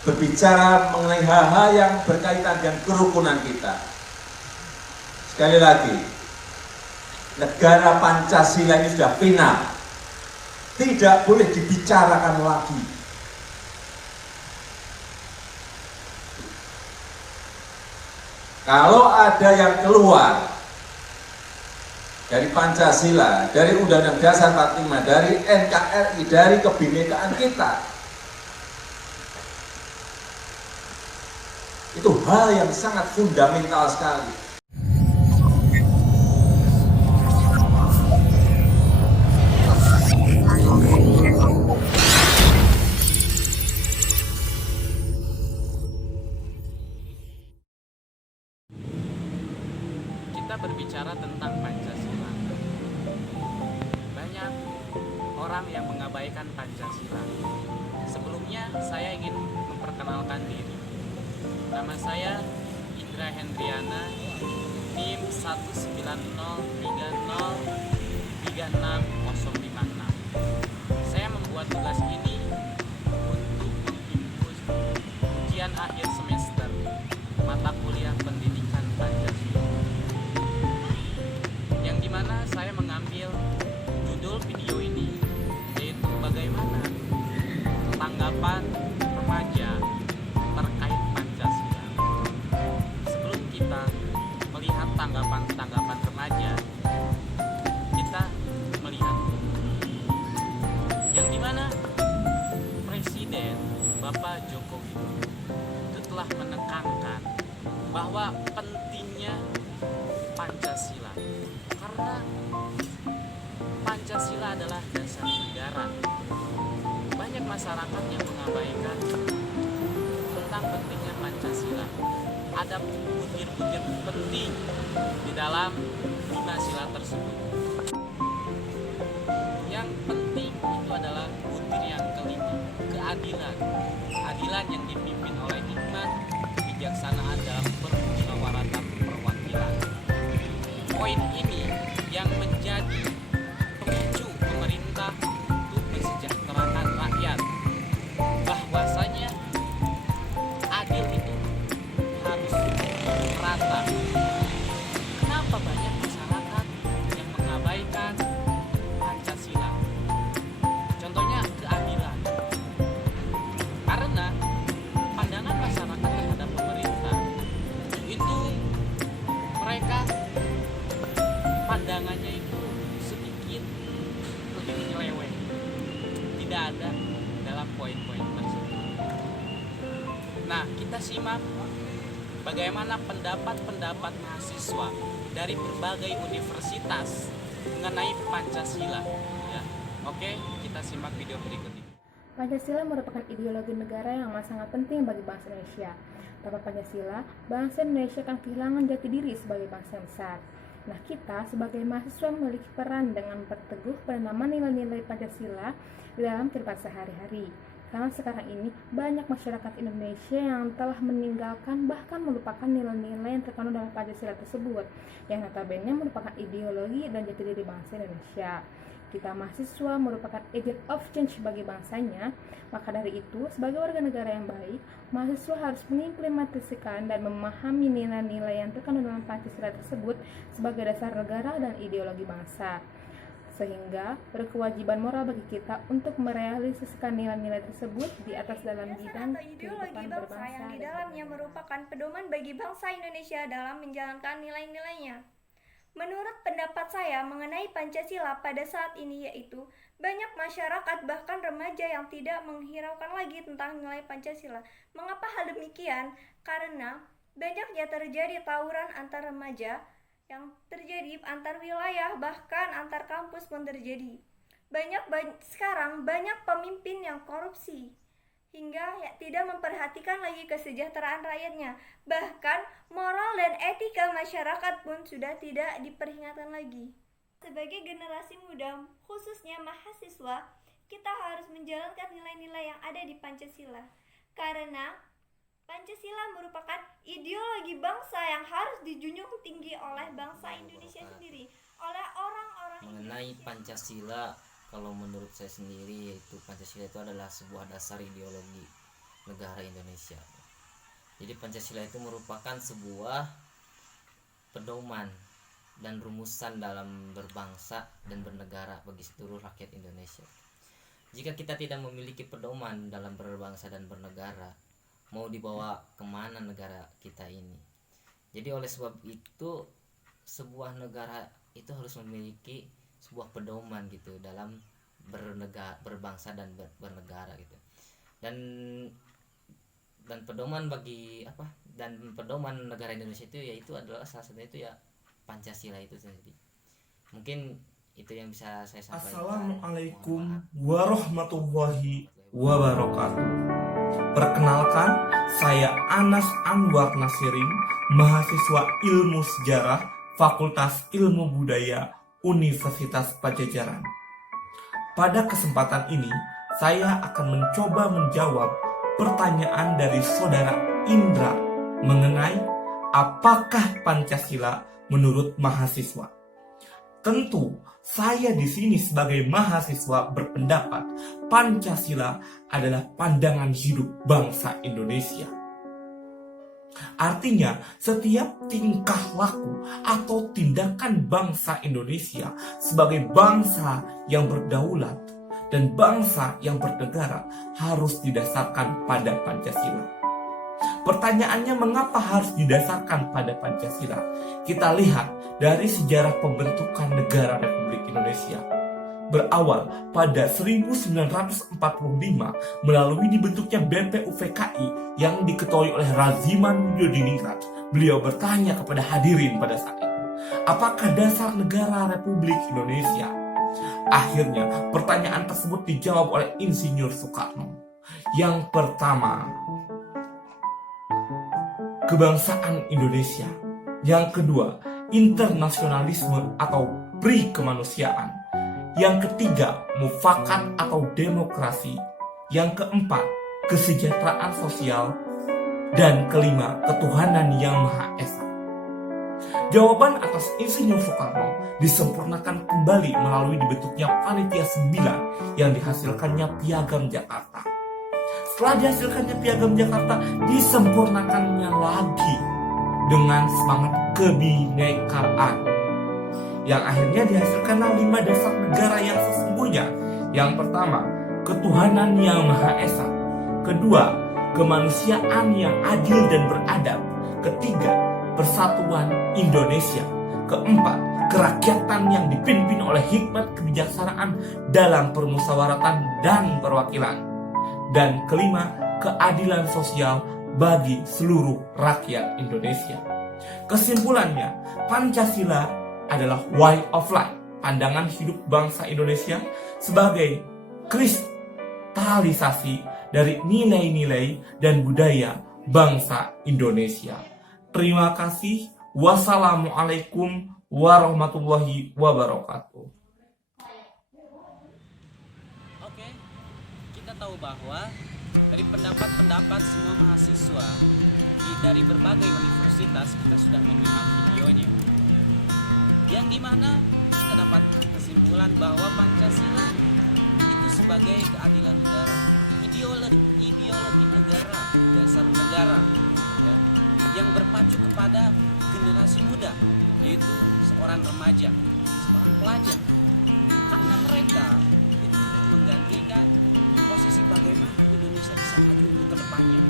berbicara mengenai hal-hal yang berkaitan dengan kerukunan kita. Sekali lagi, negara Pancasila ini sudah final, tidak boleh dibicarakan lagi. Kalau ada yang keluar dari Pancasila, dari Undang-Undang Dasar 45, dari NKRI, dari kebinekaan kita, itu hal yang sangat fundamental sekali. Kita berbicara tentang Pancasila. Banyak orang yang mengabaikan Pancasila. Sebelumnya saya ingin memperkenalkan diri. Nama saya Indra Hendriana, NIM 190303656. Saya membuat tugas ini untuk ujian akhir semester mata kuliah pendidikan Pancasila, yang dimana saya mengambil judul video ini yaitu bagaimana tanggapan remaja terkait Pancasila. Sebelum kita melihat tanggapan remaja, kita melihat yang dimana Presiden Bapak Joko Widodo itu telah menekankan bahwa pentingnya Pancasila, karena Pancasila adalah dasar negara. Banyak masyarakat yang mengabaikan tentang pentingnya Pancasila. Ada butir-butir penting di dalam 5 sila tersebut. Yang penting itu adalah butir yang kelima, keadilan. Keadilan yang dipimpin oleh hikmat, kebijaksanaan dalam permusyawaratan perwakilan. Poin ini yang menjadi pemicu pemerintah untuk mensejahterakan rakyat, bahwasanya adil itu harus merata. Kenapa banyak masyarakat yang mengabaikan Pancasila? Contohnya keadilan. Karena pandangan masyarakat terhadap pemerintah itu, mereka pandangannya itu sedikit lebih menyeleweng, tidak ada dalam poin-poin tersebut. Nah, kita simak bagaimana pendapat mahasiswa dari berbagai universitas mengenai Pancasila. Ya, oke, kita simak video berikut ini. Pancasila merupakan ideologi negara yang amat sangat penting bagi bangsa Indonesia. Tanpa Pancasila, bangsa Indonesia akan kehilangan jati diri sebagai bangsa yang besar. Nah, kita sebagai mahasiswa memiliki peran dengan berteguh penanaman nilai-nilai Pancasila di dalam kehidupan sehari-hari. Karena sekarang ini banyak masyarakat Indonesia yang telah meninggalkan bahkan melupakan nilai-nilai yang terkandung dalam Pancasila tersebut, yang notabene merupakan ideologi dan jati diri bangsa Indonesia. Kita mahasiswa merupakan agent of change bagi bangsanya. Maka dari itu, sebagai warga negara yang baik, mahasiswa harus mengimplementasikan dan memahami nilai-nilai yang terkandung dalam Pancasila tersebut sebagai dasar negara dan ideologi bangsa, sehingga berkewajiban moral bagi kita untuk merealisasikan nilai-nilai tersebut di atas dalam bidang ideologi kehidupan bangsa berbangsa yang di dan dalamnya bernegara. merupakan pedoman bagi bangsa Indonesia dalam menjalankan nilai-nilainya. Menurut pendapat saya mengenai Pancasila pada saat ini yaitu banyak masyarakat bahkan remaja yang tidak menghiraukan lagi tentang nilai Pancasila. Mengapa hal demikian? Karena banyaknya terjadi tawuran antar remaja yang terjadi antar wilayah, bahkan antar kampus pun terjadi. Sekarang banyak pemimpin yang korupsi hingga tidak memperhatikan lagi kesejahteraan rakyatnya. Bahkan moral dan etika masyarakat pun sudah tidak diperhatikan lagi. Sebagai generasi muda, khususnya mahasiswa, kita harus menjalankan nilai-nilai yang ada di Pancasila. Karena Pancasila merupakan ideologi bangsa yang harus dijunjung tinggi oleh bangsa Indonesia sendiri, oleh orang-orang mengenai Pancasila. Kalau menurut saya sendiri, yaitu Pancasila itu adalah sebuah dasar ideologi negara Indonesia. Jadi Pancasila itu merupakan sebuah pedoman dan rumusan dalam berbangsa dan bernegara bagi seluruh rakyat Indonesia. Jika kita tidak memiliki pedoman dalam berbangsa dan bernegara, mau dibawa kemana negara kita ini? Jadi oleh sebab itu, sebuah negara itu harus memiliki sebuah pedoman gitu dalam berbangsa dan bernegara gitu. Dan pedoman bagi pedoman negara Indonesia itu yaitu adalah salah satunya itu ya Pancasila itu sendiri. Mungkin itu yang bisa saya sampaikan. Assalamualaikum warahmatullahi wabarakatuh. Perkenalkan, saya Anas Anwar Nasirin, mahasiswa Ilmu Sejarah Fakultas Ilmu Budaya Universitas Padjadjaran. Pada kesempatan ini, saya akan mencoba menjawab pertanyaan dari saudara Indra mengenai apakah Pancasila menurut mahasiswa. Tentu, saya di sini sebagai mahasiswa berpendapat Pancasila adalah pandangan hidup bangsa Indonesia. Artinya, setiap tingkah laku atau tindakan bangsa Indonesia sebagai bangsa yang berdaulat dan bangsa yang bernegara harus didasarkan pada Pancasila. Pertanyaannya, mengapa harus didasarkan pada Pancasila? Kita lihat dari sejarah pembentukan negara Republik Indonesia. Berawal pada 1945 melalui dibentuknya BPUPKI yang diketuai oleh Raziman Yudiningrat. Beliau bertanya kepada hadirin pada saat itu, apakah dasar negara Republik Indonesia? Akhirnya pertanyaan tersebut dijawab oleh Insinyur Soekarno. Yang pertama, kebangsaan Indonesia. Yang kedua, internasionalisme atau pri kemanusiaan. Yang ketiga, mufakat atau demokrasi. Yang keempat, kesejahteraan sosial. Dan kelima, ketuhanan yang Maha Esa. Jawaban atas Insinyur Soekarno disempurnakan kembali melalui dibentuknya Panitia 9 yang dihasilkannya Piagam Jakarta. Setelah dihasilkannya Piagam Jakarta, disempurnakannya lagi dengan semangat kebinekaan, yang akhirnya dihasilkanlah 5 dasar negara yang sesungguhnya. Yang pertama, ketuhanan yang Maha Esa. Kedua, kemanusiaan yang adil dan beradab. Ketiga, persatuan Indonesia. Keempat, kerakyatan yang dipimpin oleh hikmat kebijaksanaan dalam permusyawaratan dan perwakilan. Dan kelima, keadilan sosial bagi seluruh rakyat Indonesia. Kesimpulannya, Pancasila adalah way of life, pandangan hidup bangsa Indonesia sebagai kristalisasi dari nilai-nilai dan budaya bangsa Indonesia. Terima kasih. Wassalamualaikum warahmatullahi wabarakatuh. Oke, kita tahu bahwa dari pendapat-pendapat semua mahasiswa dari berbagai universitas, kita sudah menyimak videonya, yang dimana kita dapat kesimpulan bahwa Pancasila itu sebagai keadilan negara, ideologi negara, dasar negara, ya, yang berpacu kepada generasi muda, yaitu seorang remaja, seorang pelajar, karena mereka itu menggantikan posisi bagaimana Indonesia bisa maju untuk kedepannya.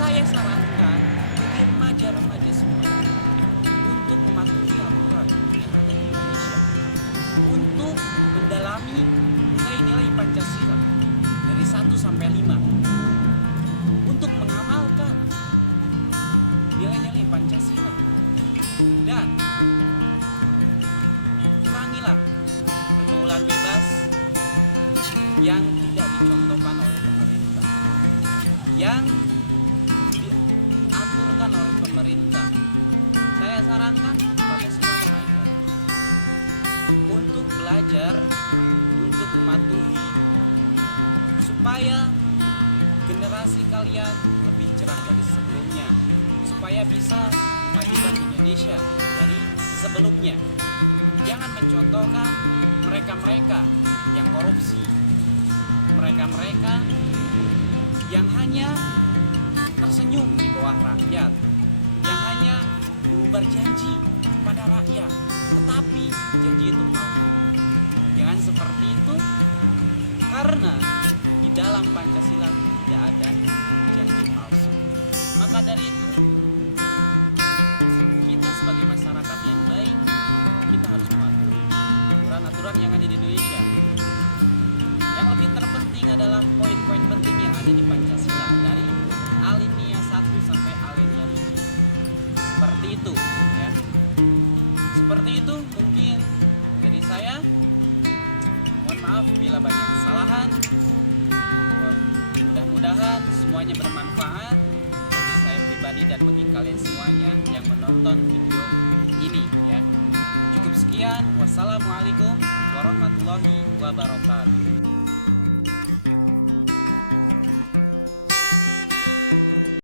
Saya sarankan bagi remaja-remaja semua untuk mematuhi aturan yang ada di Indonesia, untuk mendalami nilai-nilai Pancasila dari 1 sampai 5, untuk mengamalkan nilai-nilai Pancasila, dan kurangilah pergaulan bebas yang tidak dicontohkan oleh pemerintah, yang diaturkan oleh pemerintah. Saya sarankan kepada semua remaja untuk belajar, untuk mematuhi, supaya generasi kalian lebih cerah dari sebelumnya, supaya bisa memajukan Indonesia dari sebelumnya. Jangan mencontohkan mereka-mereka yang korupsi, mereka-mereka yang hanya tersenyum di bawah rakyat, yang hanya mengumbar janji pada rakyat, tetapi janji itu palsu. Jangan seperti itu, karena di dalam Pancasila tidak ada janji palsu. Maka dari itu, kita sebagai masyarakat yang baik, kita harus mematuhi aturan-aturan yang ada di Indonesia. Yang lebih terpenting adalah poin-poin penting yang ada di Pancasila dari alinea 1 sampai alinea 5. Seperti itu ya. Seperti itu mungkin dari saya. Mohon maaf bila banyak kesalahan. Mudah-mudahan semuanya bermanfaat bagi saya pribadi dan bagi kalian semuanya yang menonton video ini ya. Cukup sekian. Wassalamualaikum warahmatullahi wabarakatuh.